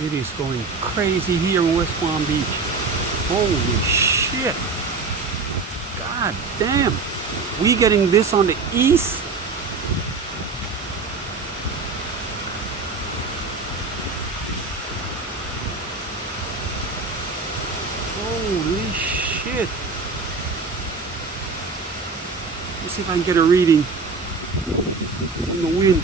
It is going crazy here in West Palm Beach. Holy shit. God damn. We getting this on the east? Holy shit. Let's see if I can get a reading on the wind.